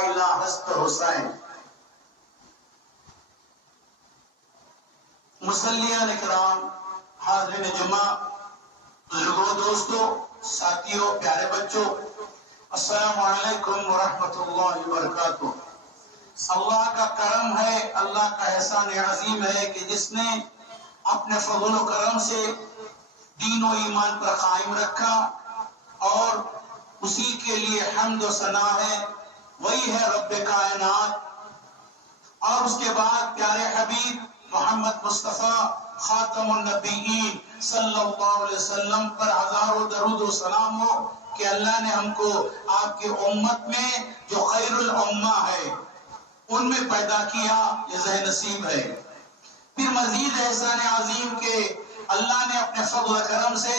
الا حسن حسین۔ مصلیان اکرام، حاضرین جمعہ، بزرگوں، دوستوں، ساتھیوں، پیارے بچوں، السلام علیکم ورحمۃ اللہ وبرکاتہ۔ اللہ کا کرم ہے، اللہ کا احسان عظیم ہے کہ جس نے اپنے فضل و کرم سے دین و ایمان پر قائم رکھا، اور اسی کے لیے حمد و ثنا ہے، وہی ہے رب کائنات۔ اور اس کے بعد پیارے حبیب محمد مصطفیٰ خاتم النبیین صلی اللہ علیہ وسلم پر ہزاروں درود و سلام ہو کہ اللہ نے ہم کو آپ کی امت میں جو خیر الامہ ہے ان میں پیدا کیا، یہ ذہ نصیب ہے۔ پھر مزید احسان عظیم کہ اللہ نے اپنے فضل و کرم سے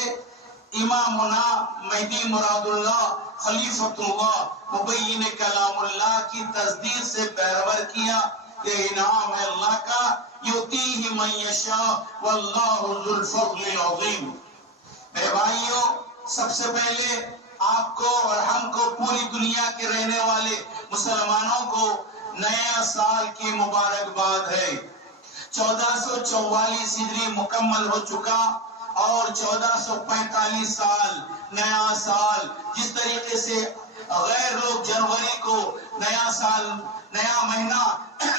امامنا مہدی مراد اللہ خلیفۃ اللہ مبین کلام اللہ کی تصدیق سے پیرور کیا۔ یہ انعام ہے اللہ کا، یؤتیہ من یشاء واللہ ذو الفضل العظیم۔ میرے بھائیوں، سب سے پہلے آپ کو اور ہم کو، پوری دنیا کے رہنے والے مسلمانوں کو نیا سال کی مبارکباد ہے۔ 1444 ہجری مکمل ہو چکا اور 1445 سال نیا سال، جس طریقے سے غیر لوگ جنوری کو نیا سال، نیا مہینہ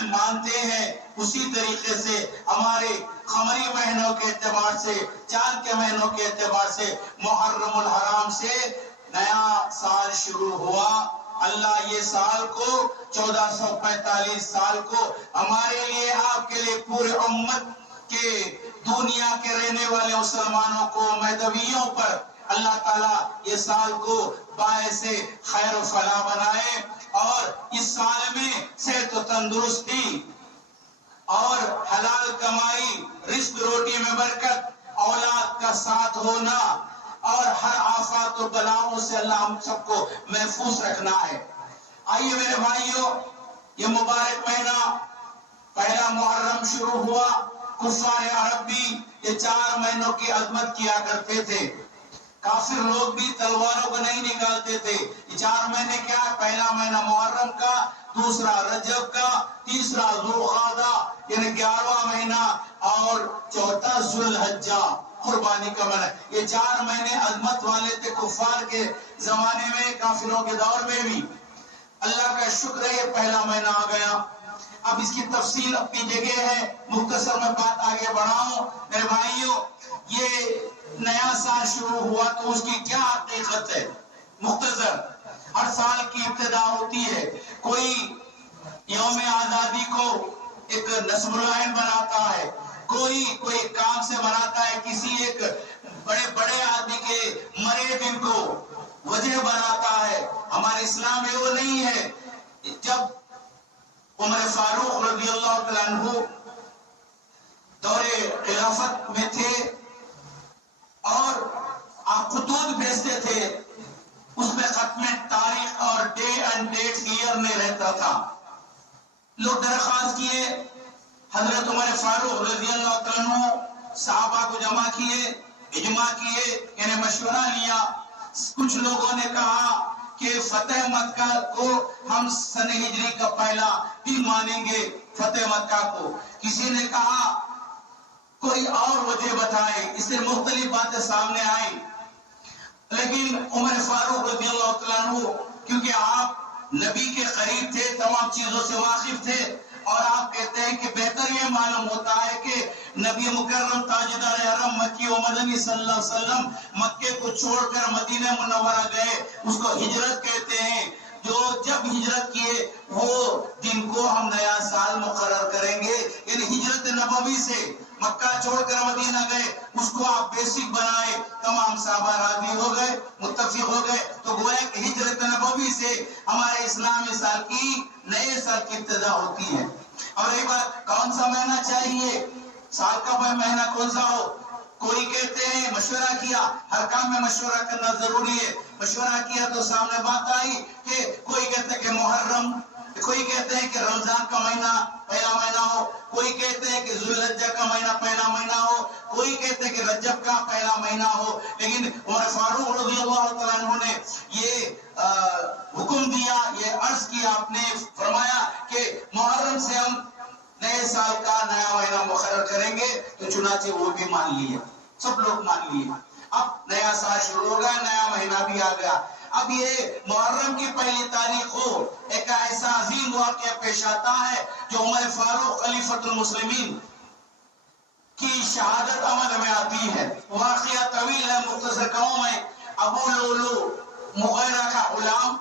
مانتے ہیں، اسی طریقے سے ہمارے قمری مہینوں کے اعتبار سے، چاند کے مہینوں کے اعتبار سے محرم الحرام سے نیا سال شروع ہوا۔ اللہ یہ سال کو 1445 سال کو ہمارے لیے، آپ کے لیے، پورے امت کے، دنیا کے رہنے والے مسلمانوں کو، مہدویوں پر اللہ تعالیٰ یہ سال کو باعث خیر و فلاح بنائے، اور اس سال میں صحت و تندرستی اور حلال کمائی، رزق روٹی میں برکت، اولاد کا ساتھ ہونا، اور ہر آفات و بلاؤں سے اللہ ہم سب کو محفوظ رکھنا ہے۔ آئیے میرے بھائیوں، یہ مبارک مہینہ پہلا محرم شروع ہوا۔ کفار عرب بھی یہ 4 مہینوں کی عظمت کیا کرتے تھے، کافر لوگ بھی تلواروں کو نہیں نکالتے تھے۔ یہ 4 مہینے کیا؟ پہلا مہینہ محرم کا، دوسرا رجب کا، تیسرا ذوالقعدہ یعنی 11واں مہینہ، اور چوتھا ذوالحجہ قربانی کا مہینہ۔ یہ 4 مہینے عظمت والے تھے کفار کے زمانے میں، کافروں کے دور میں بھی۔ اللہ کا شکر ہے یہ پہلا مہینہ آ گیا۔ اب اس کی تفصیل اپنی جگہ ہے، مختصر میں بات آگے بڑھاؤں۔ میرے بھائیوں، یہ نیا سال شروع ہوا تو اس کی کیا حقیقت ہے؟ مختصر، ہر سال کی ابتدا ہوتی ہے، کوئی یوم آزادی کو ایک نصب العین بناتا ہے، کوئی کام سے بناتا ہے، کسی ایک بڑے آدمی کے مرے دن کو وجہ بناتا ہے۔ ہمارے اسلام میں وہ نہیں ہے۔ جب عمر فاروق رضی اللہ تعالیٰ عنہ دور خلافت میں تھے اور آپ خطوط بھیجتے تھے، اس میں ختم تاریخ اور ڈے اینڈ ڈیٹ ایئر میں رہتا تھا۔ لوگ درخواست کیے، حضرت عمر فاروق رضی اللہ تعالیٰ عنہ صحابہ کو جمع کیے، اجماع کیے، انہیں مشورہ لیا۔ کچھ لوگوں نے کہا کہ فتح مکہ کو ہم سن ہجری کا پہلا دن مانیں گے، فتح مکہ کو۔ کسی نے کہا کوئی اور وجہ بتائے، اس سے مختلف باتیں سامنے آئی۔ لیکن عمر فاروق رضی اللہ تعالیٰ عنہ، کیونکہ آپ نبی کے قریب تھے، تمام چیزوں سے واقف تھے، اور آپ کہتے ہیں کہ بہتر یہ معلوم ہوتا ہے کہ نبی مکرم تاجدار حرم مکی و مدنی صلی اللہ علیہ وسلم مکے کو چھوڑ کر مدینہ منورہ گئے، اس کو ہجرت کہتے ہیں۔ جو جب ہجرت کیے وہ دن کو ہم نیا سال مقرر کریں گے، یعنی ہجرت نبوی سے مکہ چھوڑ کر مدینہ گئے، اس کو آپ بیسک بنائے، تمام صحابہ راضی ہو گئے، متفق ہو گئے، تو گویا کہ ہجرت نبوی سے ہمارے اسلامی سال کی، نئے سال کی ابتدا ہوتی ہے۔ اور ایک بات، کون سا مہینہ چاہیے، سال کا مہینہ کون سا ہو؟ کوئی کہتے ہیں مشورہ کیا، ہر کام میں مشورہ کرنا ضروری ہے، مشورہ کیا تو سامنے بات آئی کہ کوئی کہتے کہ محرم کوئی کہتے ہیں کہ رمضان کا مہینہ پہلا مہینہ ہو، کوئی کہتے ہیں کہ ذوالحجہ کا مہینہ پہلا مہینہ ہو، کوئی کہتے ہیں کہ رجب کا پہلا مہینہ ہو، لیکن عمر فاروق رضی اللہ تعالیٰ عنہ نے یہ حکم دیا، یہ عرض کیا، آپ نے فرمایا کہ محرم سے ہم نئے سال کا نیا مہینہ مقرر کریں گے، تو چنانچہ وہ بھی مان لیے، سب لوگ مان لیے۔ اب نیا سال شروع ہو گیا، نیا مہینہ بھی آ گیا۔ اب یہ محرم کی پہلی تاریخ کو ایک ایسا عظیم واقعہ پیش آتا ہے جو عمر فاروق خلیفۃ المسلمین کی شہادت عمل میں آتی ہے۔ واقعہ طویل ہے، مختصر کہوں میں، ابو لولو مغیرہ کا غلام،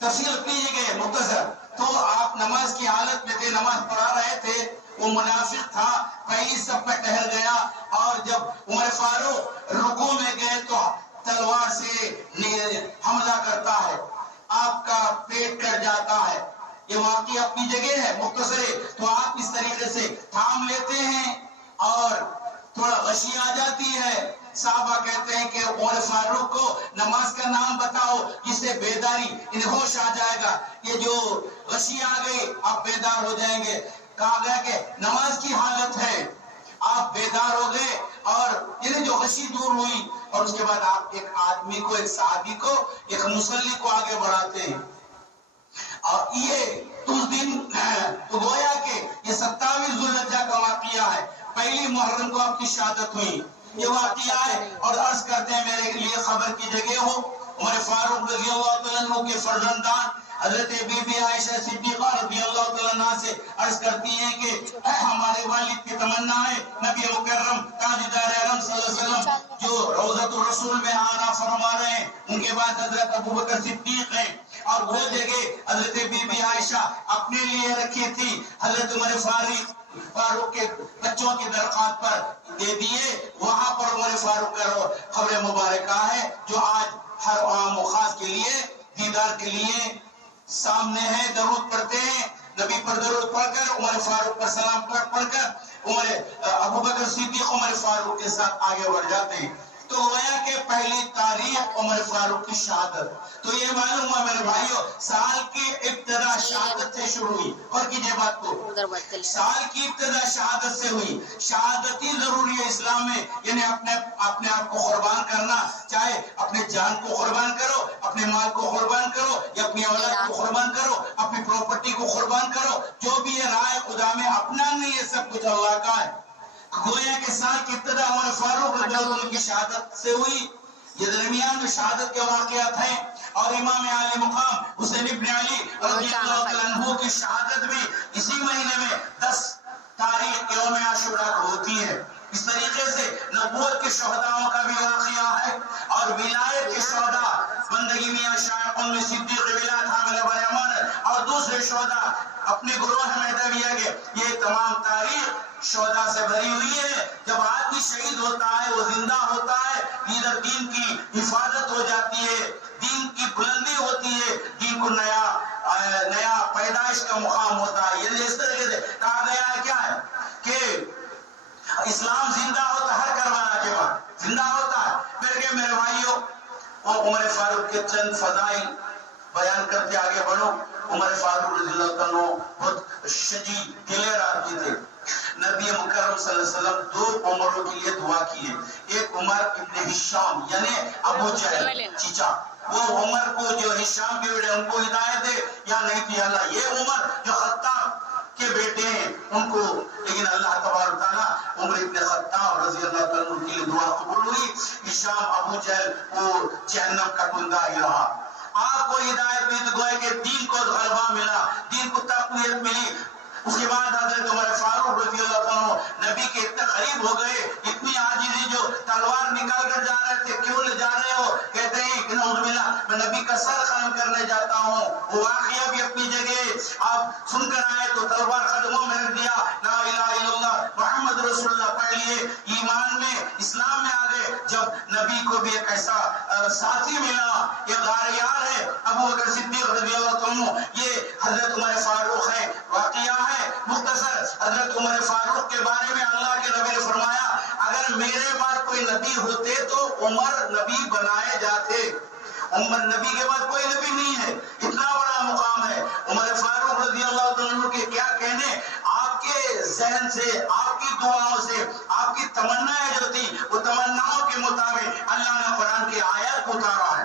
تفصیل کیجیے گئے مختصر، تو آپ نماز کی حالت میں تھے، نماز پڑھا رہے تھے، وہ منافق تھا، پہلی صف پہ ٹہل گیا، اور جب عمر فاروق رکوع میں گئے تو تلوار سے حملہ کرتا ہے، آپ کا پیٹ کٹ جاتا ہے۔ یہ واقعہ اپنی جگہ ہے، مختصر، تو آپ اس طریقے سے تھام لیتے ہیں اور تھوڑا غشی آ جاتی ہے۔ صحابہ کہتے ہیں کہ عمر فاروق کو نماز کا نام بتاؤ جس سے بیداری ہوش آ جائے گا، یہ جو غشی آ گئی آپ بیدار ہو جائیں گے۔ کہا گیا کہ نماز کی حالت ہے، آپ بیدار ہو گئے، اور یہ جو غشی دور ہوئی، اور اس کے بعد آپ ایک آدمی کو، ایک صحابی کو، ایک مصلی کو آگے بڑھاتے ہیں، اور یہ اس دن تو گویا کہ یہ 27 ذوالحجہ کا واقعہ ہے، پہلی محرم کو آپ کی شہادت ہوئی، یہ واقعہ ہے۔ اور عرض کرتے ہیں میرے لیے خبر کی جگہ ہو، عمر فاروق رضی اللہ تعالیٰ عنہ کے فرزندان حضرت بی بی عائشہ صدیقہ رضی اللہ تعالیٰ عنہ سے عرض کرتی ہیں کہ اے ہمارے والد کی تمنا ہے نبی مکرم تاجدار عالم صلی اللہ علیہ وسلم جو روضۃ الرسول میں آنا فرما رہے ہیں، ان کے بعد حضرت ابو بکر صدیق ہیں، اور وہ جگہ حضرت بی بی عائشہ اپنے لیے رکھی تھی، حضرت عمر فاروق کے بچوں کی درخواست پر دے دیے، وہاں پر عمر فاروق کا خبر مبارکہ ہے جو آج ہر عام و خاص کے لیے دیدار کے لیے سامنے ہے۔ درود پڑھتے ہیں، نبی پر درود پڑھ کر، عمر فاروق پر سلام پڑھ کر عمر ابو بکر صدیق عمر فاروق کے ساتھ آگے بڑھ جاتے ہیں۔ تو گویا کہ پہلی تاریخ عمر فاروق کی شہادت، تو یہ معلوم ہوا میرے بھائیوں سال کی ابتدا شہادت سے شروع ہوئی، اور کیجئے بات کو، سال کی ابتدا شہادت سے ہوئی۔ شہادت ہی ضروری ہے اسلام میں، یعنی اپنے آپ کو قربان کرنا، چاہے اپنے جان کو قربان کرو، اپنے مال کو قربان کرو، یا اپنی اولاد کو قربان کرو، اپنی پراپرٹی کو قربان کرو، جو بھی ہے رائے خدا میں اپنا نہیں، یہ سب کچھ اللہ کا ہے۔ گویا کہ سال کی ابتدا عمر فاروق رضی اللہ عنہ کی شہادت سے ہوئی۔ یہ درمیان میں شہادت کے واقعات ہیں، اور امام عالی مقام حسین ابن علی رضی اللہ عنہ کی شہادت بھی اسی مہینے میں 10 تاریخ یوم عاشوراء کو ہوتی ہے۔ اس طریقے سے نبوت کے شہداؤں کا بھی واقعہ ہے، اور ولایت کے شہداء بندگی میاں شاہ قم صدیق ولایت حامل بر امانت اور دوسرے شہداء اپنے گروہ مہدویہ کے، یہ تمام تاریخ شہداء سے بھری ہوئی ہے۔ جب آدمی شہید ہوتا ہے وہ زندہ ہوتا ہے، ادھر دین کی حفاظت ہو جاتی ہے، دین کی بلندی ہوتی ہے، دین کو نیا پیدائش کا مقام ہوتا ہے۔ یہ اس طریقے سے کہا گیا ہے کیا ہے کہ اسلام زندہ ہوتا ہے، ہر کربلا کے بعد زندہ ہوتا ہے۔ پھر میرے بھائیوں، اور عمر فاروق کے چند فضائل بیان کرتے آگے بڑھو۔ عمر فاروق رضی اللہ عنہ بہت شجیع دلیر آدمی تھے۔ نبی مکرم صلی اللہ علیہ وسلم 2 عمروں کے لیے دعا کی ہے، ایک عمر ابن ہشام یعنی ابو جہل چیچا، وہ عمر کو جو ہشام کے بیٹے ان کو ہدایت دے یا نہیں تھی اللہ، یہ عمر جو خطاب کے بیٹے ہیں ان کو، لیکن اللہ تبارک تعالیٰ عمر ابن خطاب رضی اللہ عنہ کے لیے دعا قبول ہوئی۔ ہشام ابو جہل وہ جہنم کا کندا ہی رہا۔ آپ کو ہدایت ملی تو گویا کہ دین کو غلبہ ملا، دین کو تقویت ملی۔ اس کے بعد حضرت عمر فاروق رضی اللہ عنہ نبی کے اتنے قریب ہو گئے، اتنی عاجزی، جو تلوار نکال کر جا رہے تھے، کیوں لے جا رہے ہو؟ کہتے ہیں کہ نعوذ باللہ میں نبی کا سر قلم کرنے جاتا ہوں۔ وہ واقعہ بھی اپنی جگہ، آپ سن کر آئے تو تلوار قدموں میں رکھ دیا، لا الہ الا اللہ محمد رسول اللہ پڑھ لیے، ایمان میں اسلام میں آ گئے۔ جب نبی کو بھی ایک ایسا ساتھی ملا، یہ غاریار ہے ابو بکر صدیق رضی اللہ عنہ، یہ حضرت عمر فاروق ہے۔ واقعہ ہے مختصر، حضرت عمر فاروق کے بارے میں اللہ کے نبی نے فرمایا اگر میرے بعد کوئی نبی ہوتے تو عمر نبی بنائے جاتے۔ عمر نبی کے بعد کوئی نبی نہیں ہے، اتنا بڑا مقام ہے۔ ذہن سے، آپ کی دعاؤں سے، آپ کی تمنائیں جو تھی وہ تمناؤں کے مطابق اللہ نے قرآن کی آیت کو اتارا ہے.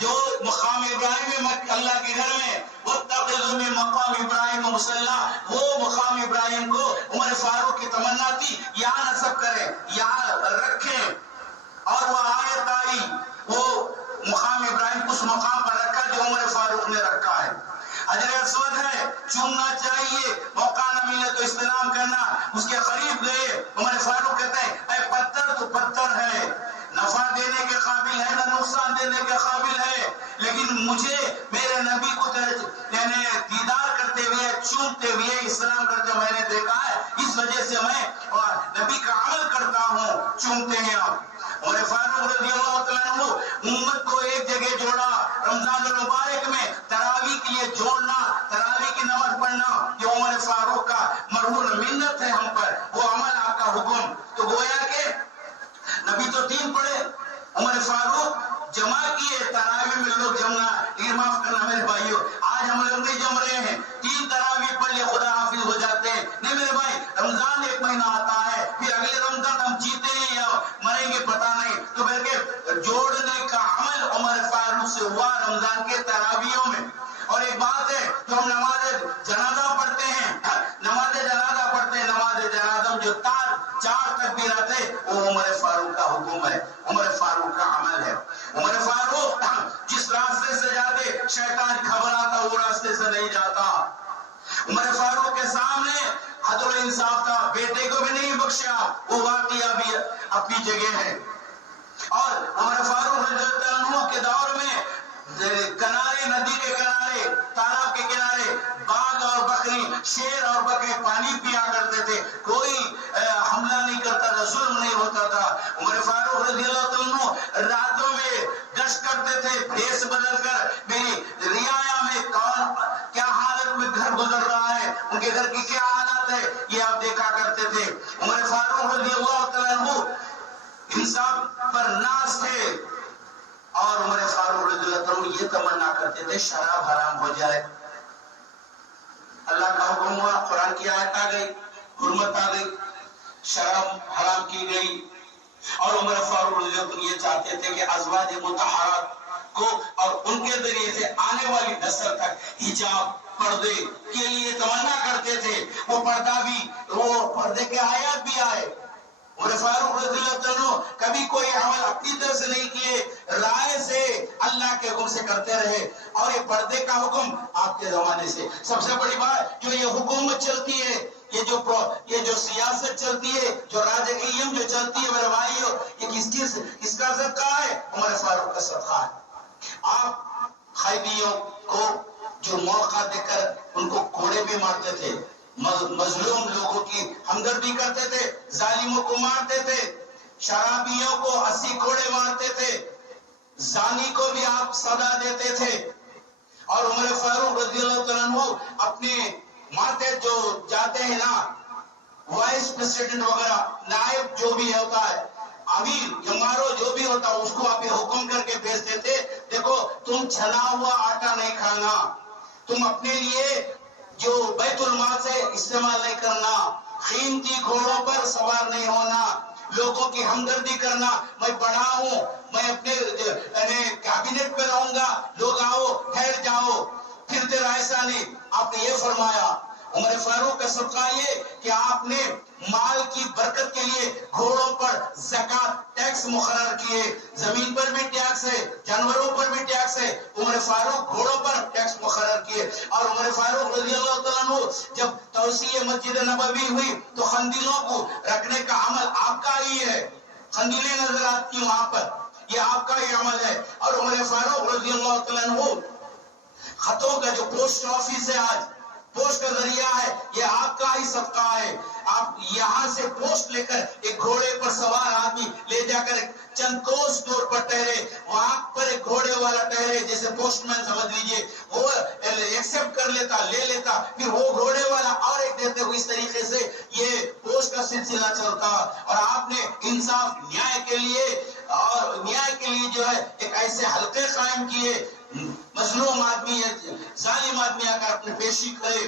جو مقام ابراہیم میں اللہ کے گھر میں وَاتَّخِذُوا مِن مَقَامِ إِبْرَاهِيمَ مُصَلًّى، وہ مقام ابراہیم کو عمر فاروق کی تمنا تھی یہاں نصب کریں، یہاں رکھیں. اور وہ آیت آئی، وہ مقام ابراہیم اس مقام پر رکھا جو عمر فاروق نے رکھا ہے. حجر اسود ہے، چومنا چاہیے، موقع نہ ملے تو استلام کرنا. اس کے قریب گئے، عمر فاروق کہتے ہیں اے پتھر تو پتھر ہے، نفع دینے کے قابل ہے نہ نقصان دینے کے قابل ہے، لیکن مجھے میرے نبی کو یعنی دیدار کرتے ہوئے، چومتے ہوئے، اسلام کرتے ہوئے میں نے دیکھا ہے، اس وجہ سے میں نبی کا عمل کرتا ہوں. چومتے ہیں آپ. عمر فاروق رضی اللہ تعالیٰ عنہ امت کو ایک جگہ جوڑا. رمضان المبارک میں تراویح کے لیے جوڑنا، تراویح کی نماز پڑھنا، یہ عمر فاروق کا مرہون منت ہے ہم پر. وہ عمل آپ کا حکم. تو گویا کہ نبی تو 3 پڑھے، عمر فاروق جمع کیے. تراویح میں لوگ جمنا، معاف کرنا میرے بھائیو، آج ہم لوگ نہیں جم رہے ہیں. 3 تراویح پڑھ لے خدا حافظ ہو جاتے ہیں. نہیں میرے بھائی، رمضان ایک مہینہ آتا ہے، پھر اگلے رمضان ہم جیتے ہیں یا مریں گے پتہ نہیں. تو بلکہ جوڑنے کا عمل عمر فاروق سے ہوا رمضان کے تراویحوں میں. اور ایک بات ہے، جو ہم نماز جنازہ پڑھتے ہیں، نماز جنازہ جو 4 تکبیرات ہے، وہ عمر فاروق کا حکم ہے، عمر فاروق کا عمل ہے. عمر فاروق جس راستے سے جاتے شیطان گھبراتا، وہ راستے سے نہیں جاتا. عمر فاروق کے سامنے عدل و انصاف تھا، بیٹے کو بھی نہیں بخشا. وہ واقعہ بھی اپنی جگہ ہے. اور عمر فاروق رضی اللہ عنہ کے دور میں کنارے، ندی کے کنارے، تالاب کے کنارے باغ اور بکری، شیر اور بکرے پانی پیا کرتے تھے. کوئی حملہ نہیں کرتا تھا، ظلم نہیں ہوتا تھا. عمر فاروق رضی اللہ عنہ راتوں میں گشت کرتے تھے، بھیس بدل کر میری رعایا میں کون کیا حالت میں گھر گزر رہا ہے، ان کے گھر کی کیا حالت ہے، یہ آپ دیکھا کرتے تھے. عمر فاروق رضی اللہ تعالیٰ عنہ انصاف پر ناز تھے. اور عمر فاروق رضی اللہ عنہ یہ تمنا کرتے تھے شراب حرام ہو جائے. اللہ کا حکم ہوا، قرآن کی آیت آ گئی، حرمت آ گئی، شراب حرام کی گئی. اور عمر فاروق رضی اللہ عنہ یہ چاہتے تھے کہ ازواج مطہرات کو اور ان کے ذریعے سے آنے والی نسل تک حجاب، پردے کے لیے تمنا کرتے تھے. وہ پردہ بھی، وہ پردے کے آیات بھی آئے. عمر فاروق رضی اللہ عنہ کبھی کوئی عمل اپنی طرف سے نہیں کیے، رائے سے اللہ کے حکم سے کرتے رہے. اور یہ پردے کا حکم آپ کے زمانے سے سب سے بڑی بات، جو یہ حکومت چلتی ہے، یہ جو سیاست چلتی ہے، جو راجکیم جو چلتی ہے میرے بھائیو، یہ کس کا صدقہ ہے؟ عمر فاروق کا صدقہ ہے. آپ قیدیوں کو جو موقع دے کر ان کو کوڑے بھی مارتے تھے، مظلوم لوگوں کی ہمدردی کرتے تھے، ظالموں کو مارتے تھے، شرابیوں کو 80 کوڑے مارتے تھے، زانی کو بھی آپ سزا دیتے تھے. اور عمر فاروق رضی اللہ عنہ اپنے مارتے جو جاتے ہیں نا، وائس پریزیڈنٹ وغیرہ، نائب جو بھی ہوتا ہے، امیر یمارو جو بھی ہوتا، اس کو آپ حکم کر کے بھیجتے تھے، دیکھو تم چھنا ہوا آٹا نہیں کھانا، تم اپنے لیے جو بیت المال سے استعمال نہیں کرنا، قیمتی گھوڑوں پر سوار نہیں ہونا، لوگوں کی ہمدردی کرنا. میں بڑا ہوں، میں اپنے کابینٹ پہ رہوں گا، لوگ آؤ ٹھہر جاؤ، پھر تیرا ایسا نہیں. آپ نے یہ فرمایا. عمر فاروق کا صدقہ یہ کہ آپ نے مال کی برکت کے لیے گھوڑوں پر زکات ٹیکس مقرر کیے. زمین پر بھی ٹیکس ہے، جانوروں پر بھی ٹیکس ہے. عمر فاروق گھوڑوں پر ٹیکس مقرر کیے. اور عمر فاروق رضی اللہ تعالیٰ عنہ جب توسیع مسجد نبوی ہوئی تو خندیلوں کو رکھنے کا عمل آپ کا ہی ہے. خندیلیں نظر آتی ہیں وہاں پر، یہ آپ کا ہی عمل ہے. اور عمر فاروق رضی اللہ تعالیٰ عنہ خطوں کا جو پوسٹ آفس ہے، آج پوسٹ کا ذریعہ ہے، یہ آپ کا ہی صدقہ ہے. آپ یہاں سے پوسٹ لے کر ایک گھوڑے پر سوار آدمی لے جا کر چند کوس دور پر ٹھہرے، وہاں پر ایک گھوڑے والا ٹھہرے، جیسے پوسٹ مین سمجھ لیجئے، وہ ایکسپٹ کر لیتا، لے لیتا، پھر وہ گھوڑے والا اور ایک دیتے ہوئے. اس طریقے سے یہ پوسٹ کا سلسلہ چلتا. اور آپ نے انصاف نیائے کے لیے اور نیائے کے لیے جو ہے ایک ایسے حلقے قائم کیے. مظلوم آدمی ہے، ظالم آدمی آ کر اپنے پیشی کرے،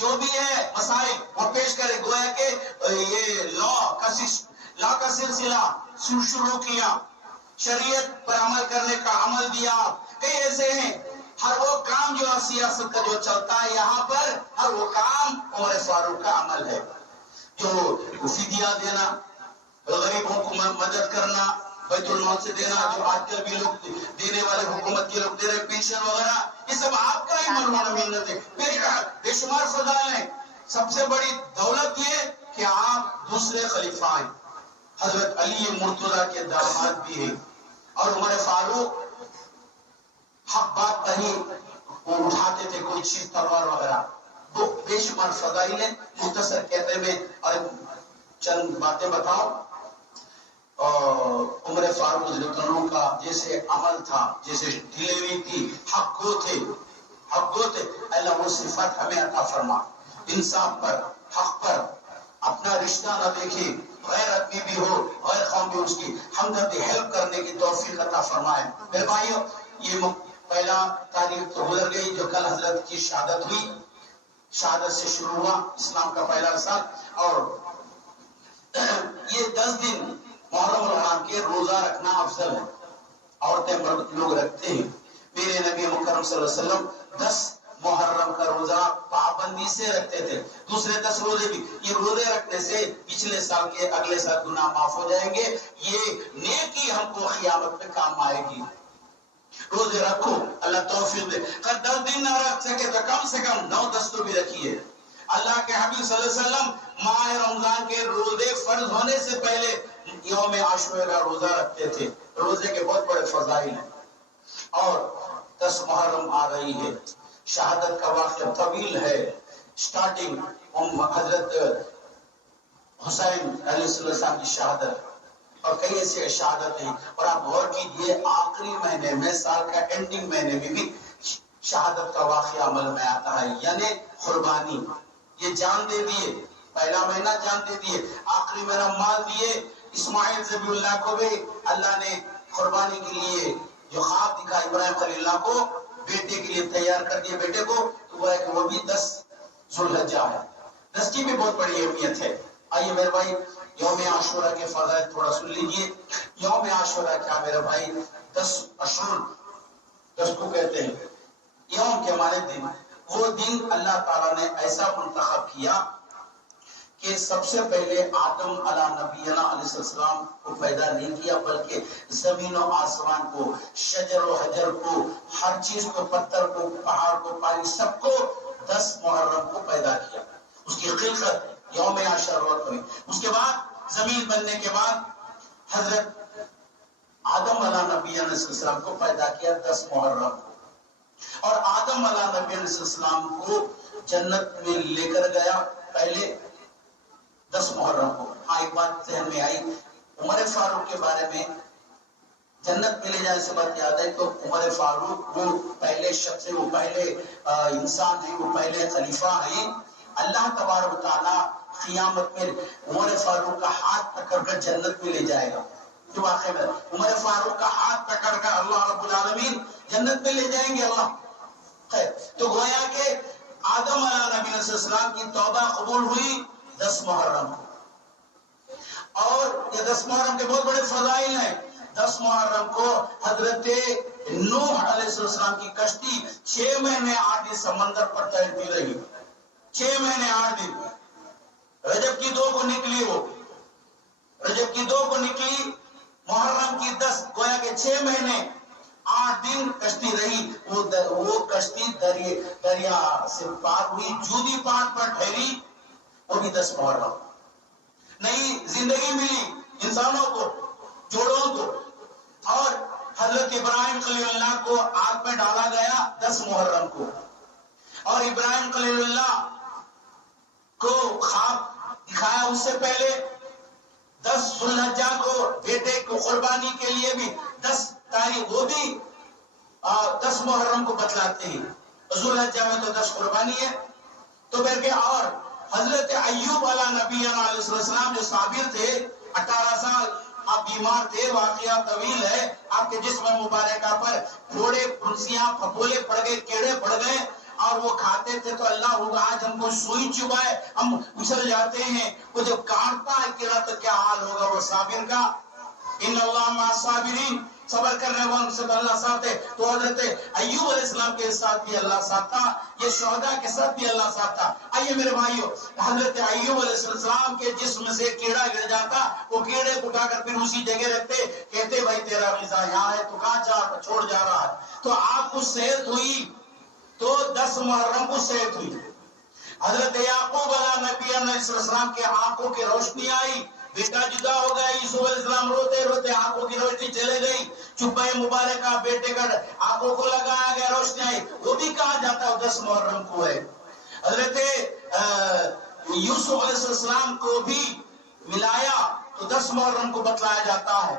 جو بھی ہے مسائل وہ پیش کرے. گویا کہ یہ لا کا سلسلہ شروع کیا, شریعت پر عمل کرنے کا عمل دیا. کئی ایسے ہیں ہر وہ کام جو سیاست کا جو چلتا ہے یہاں پر ہر وہ کام عمر فاروق کا عمل ہے. جو فدیہ دینا, غریبوں کو مدد کرنا, بیت المال سے دینا, جو آج کل بھی لوگ دینے والے حکومت کے لوگ دے رہے پینشن وغیرہ, یہ سب آپ کا ہی مرہون منت ہے. بے شمار فضائل ہیں. سب سے بڑی دولت یہ کہ آپ دوسرے خلیفہ ہیں, حضرت علی مرتضیٰ کے داماد بھی ہیں, اور عمر فاروق حق بات کہیں وہ اٹھاتے تھے کوئی چیز تلوار وغیرہ. وہ بے شمار فضائل ہیں. مختصر کہتے میں اور چند باتیں بتاؤ. عمر فاروق رضی اللہ عنہ کا جیسے عمل تھا, جیسے ڈلیوری تھی, حق گو تھے. اللہ وہ صفات ہمیں عطا فرما. انصاف پر, حق پر اپنا رشتہ نہ دیکھے, غیر آدمی بھی ہو غیر قوم بھی, اس کی ہمدردی ہیلپ کرنے کی توفیق عطا فرمائے. میرے بھائیو, یہ پہلا تاریخ تو گزر گئی جو کل حضرت کی شہادت ہوئی. شہادت سے شروع ہوا اسلام کا پہلا سال, اور یہ 10 دن محرم الحرام کے روزہ رکھنا افضل ہے. عورتیں مرد لوگ رکھتے ہیں. میرے نبی مکرم صلی اللہ علیہ وسلم 10 محرم کا روزہ پابندی سے رکھتے تھے. دوسرے 10 روزے بھی. یہ روزے رکھنے سے پچھلے سال کے اگلے سال گناہ معاف ہو جائیں گے. یہ نیکی ہم کو قیامت میں کام آئے گی. روزے رکھو, اللہ توفیق دے. اگر 10 دن نہ رکھ سکے تو کم سے کم 9-10 تو بھی رکھیے. اللہ کے حبیب صلی اللہ علیہ وسلم ماہ رمضان کے روزے فرض ہونے سے پہلے یوم عاشورہ کا روزہ رکھتے تھے. روزے کے بہت بڑے فضائل ہیں. اور 10 محرم آ رہی ہے. شہادت کا واقعہ طویل ہے. سٹارٹنگ حضرت حسین علیہ السلام کی شہادت, اور کئی ایسی شہادت ہیں. اور آپ غور کیجئے آخری مہینے میں, سال کا اینڈنگ مہینے میں بھی شہادت کا واقعہ عمل میں آتا ہے, یعنی قربانی. یہ جان دے دیے, پہلا مہینہ جان دے دیے, آخری مہینہ مال دیے. اسماعیل ذبیح اللہ کو بھی اللہ نے قربانی کے لیے جو خواب دکھا ابراہیم خلیل اللہ کو بیٹے کے لیے تیار کر دیا بیٹے کو, تو وہ بھی 10 ذوالحجہ ہے. 10 کی بھی بہت بڑی اہمیت ہے. آئیے میرے بھائی یوم عاشورہ کے فضائل تھوڑا سن لیجئے. یوم عاشورہ کیا میرے بھائی؟ 10 اشور 10 کو کہتے ہیں. یوم کے معنی دن. وہ دن اللہ تعالیٰ نے ایسا منتخب کیا کہ سب سے پہلے آدم علیہ نبینا علیہ السلام کو پیدا نہیں کیا, بلکہ زمین و آسمان کو, شجر و حجر کو, ہر چیز کو, پتھر کو, پہاڑ کو, پانی, سب کو 10 محرم کو پیدا کیا. اس کی خلقت یوم عاشورہ ہوئی. اس کے بعد زمین بننے کے بعد حضرت آدم علیہ نبینا علیہ السلام کو پیدا کیا 10 محرم کو. اور آدم علیہ نبی علیہ السلام کو جنت میں لے کر گیا پہلے 10 محرم کو. ہاں ایک بات ذہن میں آئی, عمر فاروق کے بارے میں جنت میں لے جانے سے بات یاد ہے تو عمر فاروق وہ پہلے شخص ہے, وہ پہلے انسان ہے, وہ پہلے خلیفہ ہے. اللہ تبارک و تعالی قیامت میں عمر فاروق کا ہاتھ پکڑ کر جنت میں لے جائے گا. جو واقعہ میں عمر فاروق کا ہاتھ پکڑ کر اللہ رب العالمین جنت میں لے جائیں گے اللہ. خیر, تو گویا کہ آدم علیہ نبی علیہ السلام کی توبہ قبول ہوئی 10 محرم کو. اور یہ 10 محرم کے بہت بڑے فضائل ہیں. 10 محرم کو حضرت نوح علیہ السلام کی کشتی 6 مہینے 8 دن سمندر پر تیرتی رہی. 6 مہینے 8 دن. رجب کی 2 کو نکلی, وہ رجب کی 2 کو نکلی, محرم کی 10, گویا کہ 6 مہینے 8 دن کشتی رہی. وہ کشتی دریا سے پار ہوئی, جودی پہاڑ پر ٹھہری, وہ بھی 10 محرم. نئی زندگی ملی انسانوں کو, جوڑوں کو. اور حضرت ابراہیم خلیل اللہ کو آگ میں ڈالا گیا 10 محرم کو. اور ابراہیم خلیل اللہ کو خواب دکھایا اس سے پہلے 10 ذوالحجہ کو بیٹے کو قربانی کے لیے بھی 10 تاریخ, وہ بھی 10 محرم کو بتلاتے ہیں. ذوالحجہ میں تو 10 قربانی ہے. تو پھر کہ اور حضرت ایوب علیہ نبی علیہ السلام جو صابر تھے, 18 سال آپ بیمار تھے, واقعہ طویل ہے. آپ کے جسم مبارکہ پر پھوڑے, پھنسیاں, پھپولے پڑ گئے, کیڑے پڑ گئے. اور وہ کھاتے تھے تو اللہ ہوگا آج ہم کو سوئی چبائے ہم اچھل جاتے ہیں، وہ جب کاٹتا ہے کیڑا تو کیا حال ہوگا وہ صابر کا. ان اللہ مع الصابرین، صبر کرنے والوں سے اللہ ساتھ ہے. تو حضرت ایوب علیہ السلام کے ساتھ بھی اللہ ساتھ تھا، یہ شہداء کے ساتھ بھی اللہ ساتھ تھا. آئیے میرے بھائیو، حضرت ایوب علیہ السلام کے جسم سے کیڑا گر جاتا، وہ کیڑے کو اٹھا کر پھر اسی جگہ رکھتے، کہتے بھائی تیرا غذا یہاں ہے، تو کہاں چھوڑ جا رہا ہے. تو آپ کو صحت ہوئی تو 10 محرم کو صحت ہوئی. حضرت یعقوب علیہ السلام کے آنکھوں کی روشنی آئی، بیٹا جدا ہو گیا. یوسف علیہ السلام روتے روتے آنکھوں کی روشنی چلے گئی. چپہ مبارکہ بیٹے کا آنکھوں کو لگایا گیا، روشنی آئی. وہ بھی کہا جاتا ہے 10 محرم کو ہے. حضرت یوسف علیہ السلام کو بھی ملایا تو 10 محرم کو بتلایا جاتا ہے.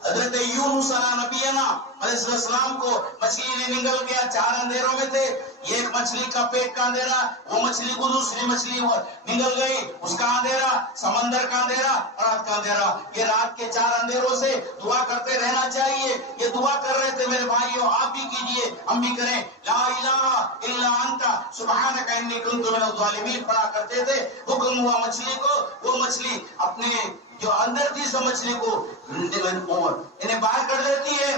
حضرت یونس نبینا علیہ السلام کو مچھلی نے نگل گیا، 4 اندھیروں میں تھے. ایک مچھلی کا پیٹ کا اندھیرا، وہ مچھلی کو دوسری مچھلی نگل گئی، اس کا اندھیرا، سمندر کا اندھیرا، رات کا اندھیرا. یہ رات کے 4 اندھیروں سے دعا کرتے رہنا چاہیے. یہ دعا کر رہے تھے میرے بھائیوں، آپ بھی کیجئے، ہم بھی کریں. لا الہ الا انت سبحانک انی کنت من الظالمین پڑھا کرتے تھے. حکم ہوا مچھلی کو، وہ مچھلی اپنے جو اندر تھی سب مچھلی کو انہیں باہر کر دیتی ہے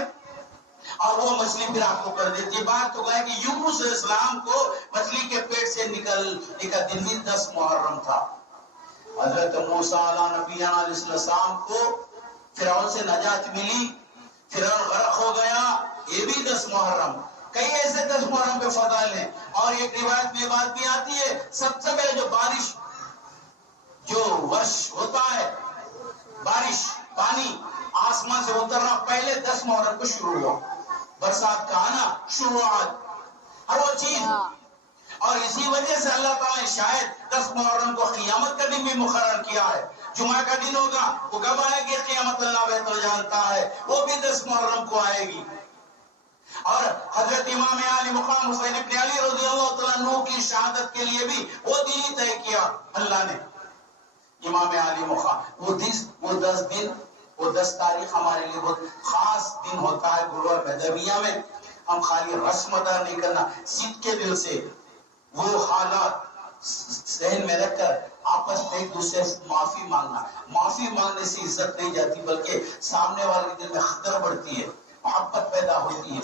اور وہ مچھلی پھر آپ کو کر دیتی ہے. بات تو ہے کہ یونس علیہ السلام کو مچھلی کے پیٹ سے نکلنے کا دن بھی 10 محرم تھا. حضرت موسیٰ علیہ نبی علیہ السلام کو فرعون سے نجات ملی، فرعون غرق ہو گیا، یہ بھی 10 محرم. کئی ایسے 10 محرم کے فضائل ہیں. اور ایک روایت میں بات بھی آتی ہے، سب سے پہلے جو بارش جو ورش ہوتا ہے، بارش پانی آسمان سے اترنا پہلے 10 محرم کو شروع ہوا. برسات کا آنا، شروعات، ہر وہ چیز. اور اسی وجہ سے اللہ تعالیٰ نے شاید 10 محرم کو قیامت کا دن بھی مقرر کیا ہے. جمعہ کا دن ہوگا، وہ کب آئے گی قیامت اللہ بہتر جانتا ہے، وہ بھی 10 محرم کو آئے گی. اور حضرت امام علی مقام حسین ابن علی رضی اللہ تعالیٰ عنہ کی شہادت کے لیے بھی وہ دن ہی طے کیا اللہ نے. امام علی مقام وہ 10 دن، وہ 10 تاریخ ہمارے لیے بہت خاص دن ہوتا ہے. گروہ مدویہ میں ہم خالی رسم ادا نہیں کرنا، صدق کے دل سے وہ حالات ذہن میں رکھ کر آپس میں ایک دوسرے سے معافی مانگنا. معافی مانگنے سے عزت نہیں جاتی بلکہ سامنے والے کے دل میں خطر بڑھتی ہے، محبت پیدا ہوتی ہے.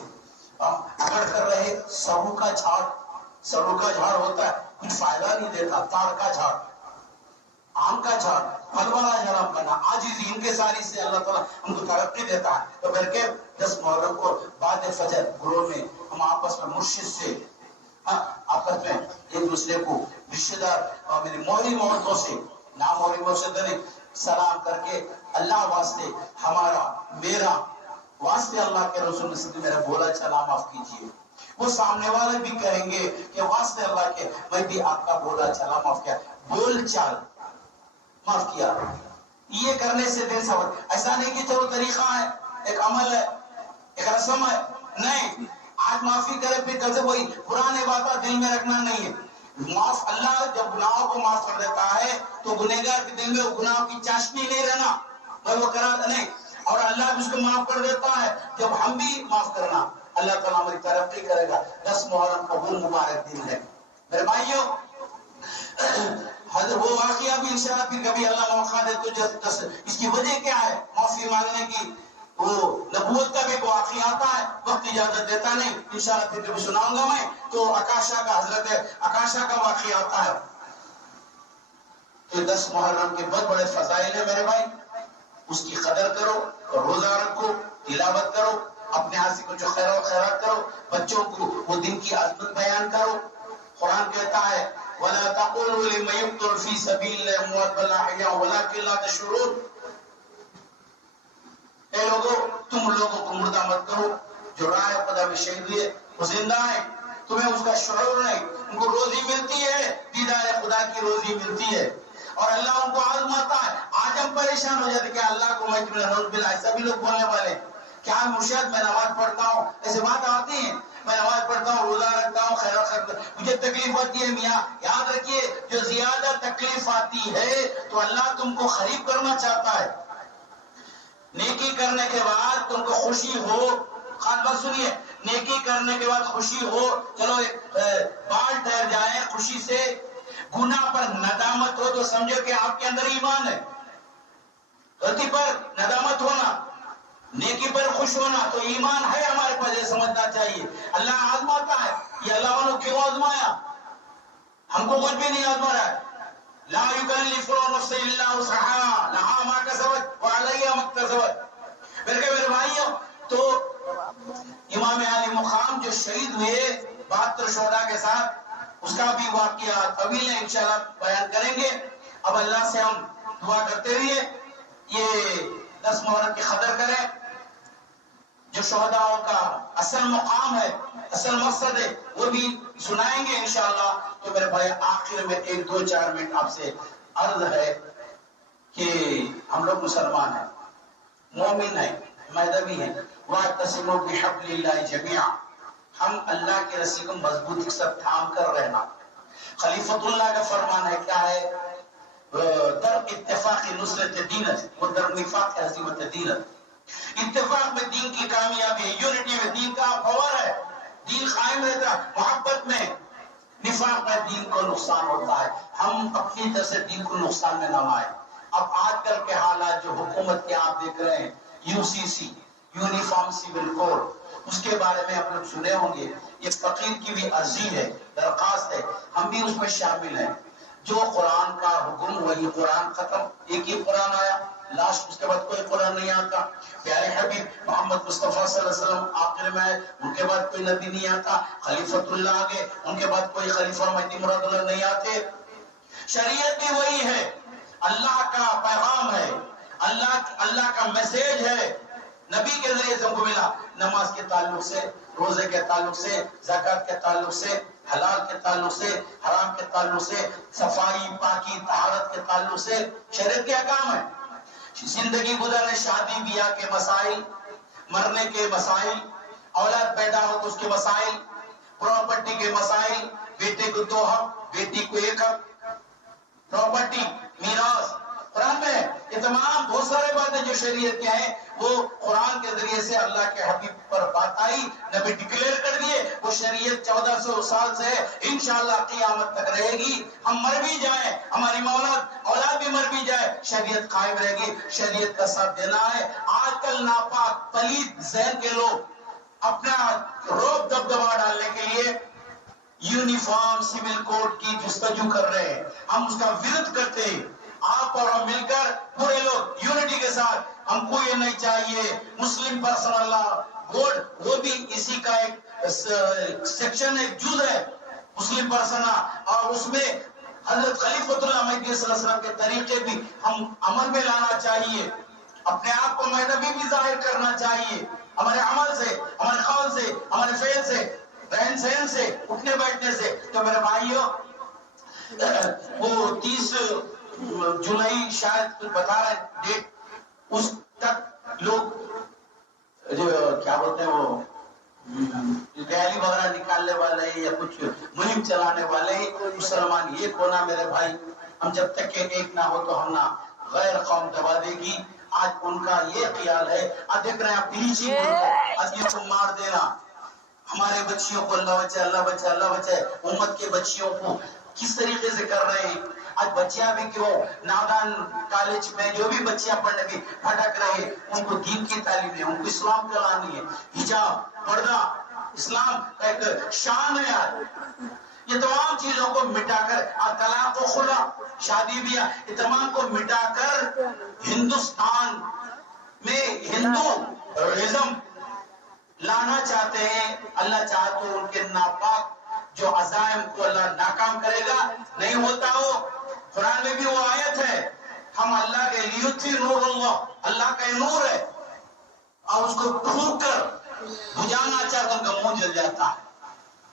ہم اکڑ کر رہے، سرو کا جھاڑ ہوتا ہے، کچھ فائدہ نہیں دیتا. تاڑ کا جھاڑ، آم کا جھاڑ، پھل والا جھاڑ کرنا، عاجزی ان کے ساری سے اللہ تعالیٰ ہم کو ترقی دیتا ہے. تو پھر کہ 10 محرم کو بعد فجر گروہ میں ہم آپس میں مرشد سے آپس میں ایک دوسرے کو رشتہ دار اور میری موری عورتوں سے ناموری عورتوں نے سلام کر کے اللہ واسطے ہمارا میرا واسطے اللہ کے رسول سے میرا بولا چلا معاف کیجیے. وہ سامنے والے بھی کہیں گے کہ واسطے اللہ کے میں بھی آپ کا بولا چلا معاف کیا، بول چال معاف کیا. یہ کرنے سے دل صبر. ایسا نہیں کہ چلو طریقہ ہے، ایک عمل ہے، ایک رسم ہے، نہیں. آج معافی کرے پھر کل سے وہی پرانے باتیں دل میں رکھنا نہیں ہے. معاف اللہ جب گناہوں کو معاف کر دیتا ہے تو گنہگار کے دل میں وہ گناہوں کی چاشنی نہیں رہنا، وہ کرا نہیں. اور اللہ بھی اس کو معاف کر دیتا ہے جب ہم بھی معاف کرنا. اللہ تعالیٰ ہماری ترقی کرے گا. 10 محرم کا وہ مبارک دن ہے میرے بھائیوں. حضرت وہ واقعہ بھی انشاءاللہ پھر کبھی اللہ موقع دے تو اس کی وجہ کیا ہے معافی مانگنے کی. وہ نبوت کا بھی واقعہ آتا ہے، وقت اجازت دیتا نہیں، انشاءاللہ پھر کبھی سناؤں گا میں. تو اکاشا کا حضرت اکاشا کا واقعہ آتا ہے. تو 10 محرم کے بہت بڑے فضائل ہیں میرے بھائی. اس کی قدر کرو، روزہ رکھو، تلاوت کرو، اپنے ہاتھ سے کچھ خیرات کرو، بچوں کو وہ دن کی عظمت بیان کرو. قرآن کہتا ہے وَلَا تَقُولُوا لِمَن يُقْتَلُ فِي سَبِيلِ اللَّهِ أَمْوَاتٌ بَلْ أَحْيَاءٌ وَلَٰكِن لَّا تَشْعُرُونَ. اے لوگوں، تم لوگوں کو مردہ مت کرو، جو راہ خدا میں شہید ہوئے وہ زندہ ہے، تمہیں اس کا شعور نہیں. ان کو روزی ملتی ہے، دیدار خدا کی روزی ملتی ہے اور اللہ ان کو آزماتا ہے. آج ہم پریشان ہو جاتے کہ اللہ کو میں ایسا بھی لوگ بولنے والے کیا مرشد میں نماز پڑھتا ہوں، ایسے بات آتی ہیں، میں نماز پڑھتا ہوں، روزہ رکھتا ہوں، خیرات کرتا ہوں، مجھے تکلیف ہوتی ہے. میاں یاد رکھیے، جو زیادہ تکلیف آتی ہے تو اللہ تم کو قریب کرنا چاہتا ہے. نیکی کرنے کے بعد تم کو خوشی ہو، خاص بات سنیے، نیکی کرنے کے بعد خوشی ہو، چلو بال ٹھہر جائے خوشی سے، گناہ پر ندامت ہو تو سمجھو کہ آپ کے اندر ایمان ہے. غلطی پر ندامت ہونا، نیکی پر خوش ہونا تو ایمان ہے ہمارے پاس، یہ سمجھنا چاہیے. اللہ آزماتا ہے، یہ اللہ والوں کیوں آزمایا؟ ہم کو کچھ بھی نہیں آزما رہا ہے. لا یکلف نفسا الا وسعها لها ما کسبت وعلیہا ما اکتسبت. میرے بھائیوں، تو امام علی مقام جو شہید ہوئے 72 شہداء کے ساتھ، اس کا بھی واقعہ طویل ہے، انشاءاللہ بیان کریں گے. اب اللہ سے ہم دعا کرتے ہوئے یہ 10 محرم کی قدر کریں. جو شہداؤں کا اصل مقام ہے، اصل مقصد ہے، وہ بھی سنائیں گے انشاءاللہ. تو میرے بھائی آخر میں 1-2-4 منٹ آپ سے عرض ہے کہ ہم لوگ مسلمان ہیں، مومن ہیں، مذہبی ہیں. وَاعْتَصِمُوا بِحَبْلِ اللَّهِ جَمِيعًا، ہم اللہ کی رسی کو مضبوطی کے ساتھ تھام کر رہنا. خلیفۃ اللہ کا فرمان ہے، کیا ہے؟ در اتفاق نصرت دینت و در نفاق ہزیمت دینت. اتفاق میں دین کی کامیابی ہے، یونٹی میں دین کا پاور ہے، دین قائم رہتا. محبت میں، نفاق میں دین کو نقصان ہوتا ہے. ہم اپنی طرف سے دین کو نقصان میں نہ لائیں. اب آج کل کے حالات جو حکومت کے آپ دیکھ رہے ہیں، UCC یونیفارم سول کوڈ، اس کے بارے میں آپ لوگ سنے ہوں گے. یہ فقیر کی بھی عرضی ہے، درخواست ہے، ہم بھی اس میں شامل ہیں. جو قرآن کا حکم وہی قرآن ختم. ایک ہی قرآن آیا، لاسٹ، اس کے بعد کوئی قرآن نہیں آتا. پیارے حبیب محمد مصطفیٰ صلی اللہ علیہ وسلم آخر میں، ان کے بعد کوئی نبی نہیں آتا. خلیفۃ اللہ آگے، ان کے بعد کوئی خلیفہ مہدی مراد اللہ نہیں آتے. شریعت بھی وہی ہے، اللہ کا پیغام ہے، اللہ کا میسیج ہے، نبی کے ذریعے سے ہم کو ملا. نماز کے تعلق سے، روزے کے تعلق سے، زکات کے تعلق سے، حلال کے تعلق سے، حرام کے تعلق سے، صفائی پاکی طہارت کے تعلق سے شریعت کے احکام ہے. زندگی گزارنے، شادی بیاہ کے مسائل، مرنے کے مسائل، اولاد پیدا ہو تو اس کے مسائل، پراپرٹی کے مسائل، بیٹے کو 2 حق، بیٹی کو 1 حق، پراپرٹی، میراث قرآن میں ہے. یہ تمام بہت سارے باتیں جو شریعت کے ہیں، وہ قرآن کے ذریعے سے اللہ کے حبیب پر بات آئی، نبی ڈکلیئر کر دیے. وہ شریعت 1400 سال سے انشاءاللہ قیامت تک رہے گی. ہم مر بھی جائیں، ہماری اولاد بھی مر بھی جائے، شریعت قائم رہے گی. شریعت کا ساتھ دینا ہے. آج کل ناپاک پلید ذہن کے لوگ اپنا روب دبدبا ڈالنے کے لیے یونیفارم سول کوڈ کی جستجو کر رہے ہیں. ہم اس کا ورد کرتے ہیں. آپ اور ہم مل کر پورے لوگ یونٹی کے ساتھ، ہم کو یہ نہیں چاہیے مسلم پرسنل لا کوڈ، وہ بھی اسی کا ایک سیکشن، ایک جز ہے مسلم پرسنل، اور اس میں حضرت خلیفۃ اللہ مہدی صلی اللہ علیہ وسلم کے طریقے بھی ہم عمل میں لانا چاہیے. اپنے آپ کو مذہبی بھی ظاہر کرنا چاہیے، ہمارے عمل سے، ہمارے قول سے، ہمارے فعل سے، رہن سہن سے، اٹھنے بیٹھنے سے. تو میرے بھائیوں، وہ 30 جولائی شاید بتا رہے ڈیٹ، اس تک لوگ جو کیا بولتے ہیں وہ ریلی وغیرہ نکالنے والے یا کچھ مہم چلانے والے مسلمان ایک ہونا. میرے بھائی، ہم جب تک کہ ایک نہ ہو تو ہم نہ غیر قوم دبا دے گی. آج ان کا یہ خیال ہے، آج دیکھ رہے ہیں آپ بلیچنگ، آج یہ کو مار دینا. ہمارے بچیوں کو اللہ بچائے، اللہ بچائے، اللہ بچائے. امت کے بچیوں کو کس طریقے سے کر رہے ہیں. آج بچیاں بھی کیوں نادان کالج میں جو بھی بچیاں پڑھنے کی بھٹک رہے، ان کو دین کی تعلیم ہے، ان کو اسلام کلانی ہے. حجاب، پردہ اسلام کا ایک شان ہے. آج یہ تمام چیزوں کو مٹا کر، طلاق و خلا، شادی بیاہ، یہ تمام کو مٹا کر ہندوستان میں ہندوازم لانا چاہتے ہیں. اللہ چاہے تو ان کے ناپاک جو عزائم کو اللہ ناکام کرے گا. نہیں ہوتا ہو، قرآن میں بھی وہ آیت ہے، ہم اللہ کے لیے نور اللہ کا نور ہے، اور اس کو پھونک کر بجھانا چاہتا ان کا منہ جل جاتا ہے.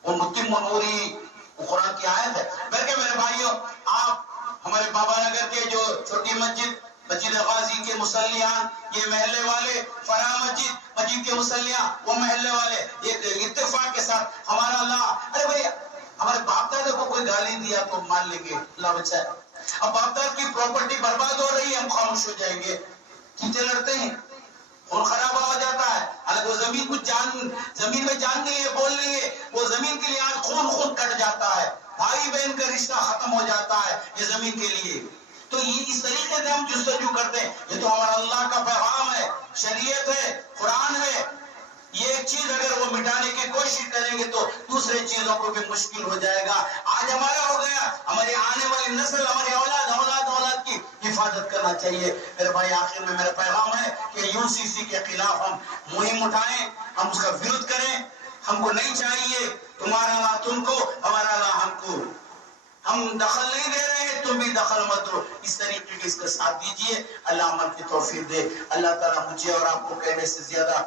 وہ متم نوری قرآن کی آیت ہے. بلکہ میرے بھائیوں، آپ ہمارے بابا نگر کے جو چھوٹی مسجد غازی کے مصلیان، یہ محلے والے، فرا مسجد کے مصلیان، وہ محلے والے، ایک اتفاق کے ساتھ ہمارا اللہ، ارے بھائی ہمارے باپ دادا کو کوئی گالی دیا تو مان لیں گے، اللہ بچائے. اب باپ دادا کی پراپرٹی برباد ہو رہی ہے، ہم خاموش ہو جائیں گے. کتنے لڑتے ہیں، خون خرابہ ہو جاتا ہے. حالانکہ وہ زمین میں جان نہیں ہے، بول نہیں ہے، وہ زمین کے لیے آج خون کٹ جاتا ہے، بھائی بہن کا رشتہ ختم ہو جاتا ہے یہ زمین کے لیے. تو یہ اس طریقے سے ہم جستجو کرتے ہیں. یہ تو ہمارا اللہ کا پیغام ہے، شریعت ہے، قرآن ہے. یہ ایک چیز اگر وہ مٹانے کی کوشش کریں گے تو دوسرے چیزوں کو بھی مشکل ہو جائے گا. آج ہمارا ہو گیا، ہماری آنے والی نسل، ہماری اولاد کی حفاظت کرنا چاہیے. میرے بھائی آخر میں میرا پیغام ہے کہ UCC کے خلاف ہم مہم اٹھائیں، ہم اس کا وروਧ کریں. ہم کو نہیں چاہیے تمہارا لا تم کو، ہمارا لا ہم کو. ہم دخل نہیں دے رہے ہیں، تم بھی دخل مت دو. اس طریقے کے اس کا ساتھ دیجیے. اللہ عمل کی توفیق دے. اللہ تعالیٰ مجھے اور آپ کو کہنے سے زیادہ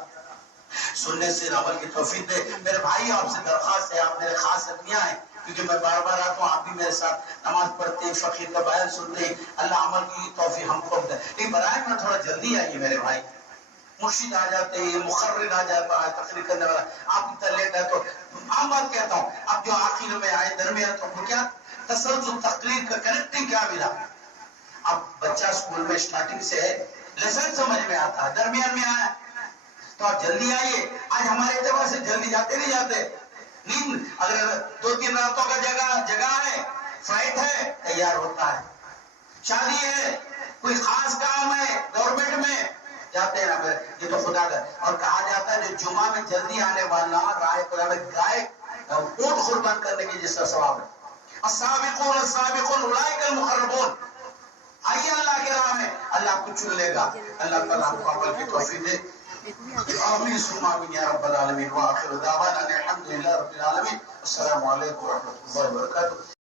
سننے سے عمل کی توفیق دے. میرے بھائی آپ سے درخواست ہے، آپ میرے خاص اتنیاں ہیں کیونکہ میں بار بار آتا ہوں، آپ بھی میرے ساتھ نماز پڑھتے ہیں، فقیر کا بیان سنتے ہیں. اللہ عمل کی توفیق ہم کو دے. لیکن برائے میں تھوڑا جلدی آئیے میرے بھائی. مرشد آ جاتے ہیں، مقرر آ جاتا ہے تقریر کرنے والا، آپ اتنا لیٹ ہے. تو عام بات کہتا ہوں، اب جو آخر میں آئے درمیان تو وہ کیا تسلسل تقریر کا کنیکٹنگ کیا ملا. اب بچہ اسکول میں اسٹارٹنگ سے ہے، لیسن سمجھ میں آتا ہے، درمیان میں آیا تو آپ جلدی آئیے. آج ہمارے اعتبار سے جلدی جاتے نہیں جاتے. نیند اگر 2-3 راتوں کا جگہ ہے، فلائٹ ہے، تیار ہوتا ہے. شادی ہے، کوئی خاص کام ہے گورنمنٹ میں، جاتے ہیں. یہ تو خدا کا. اور کہا جاتا ہے جو جمعہ میں جلدی آنے والا گائے اونٹ قربان کرنے کی جس کا ثواب ہے. السابقون السابقون اولئک المقربون. آئیے اللہ کے راہ میں، اللہ آپ کو چن لے گا. اللہ تعالیٰ آپ کو عمل کی توفیق دے. آمین ثم آمین یا رب العالمین. وآخر دعوانا الحمد للہ رب العالمین. السلام علیکم ورحمۃ اللہ وبرکاتہ.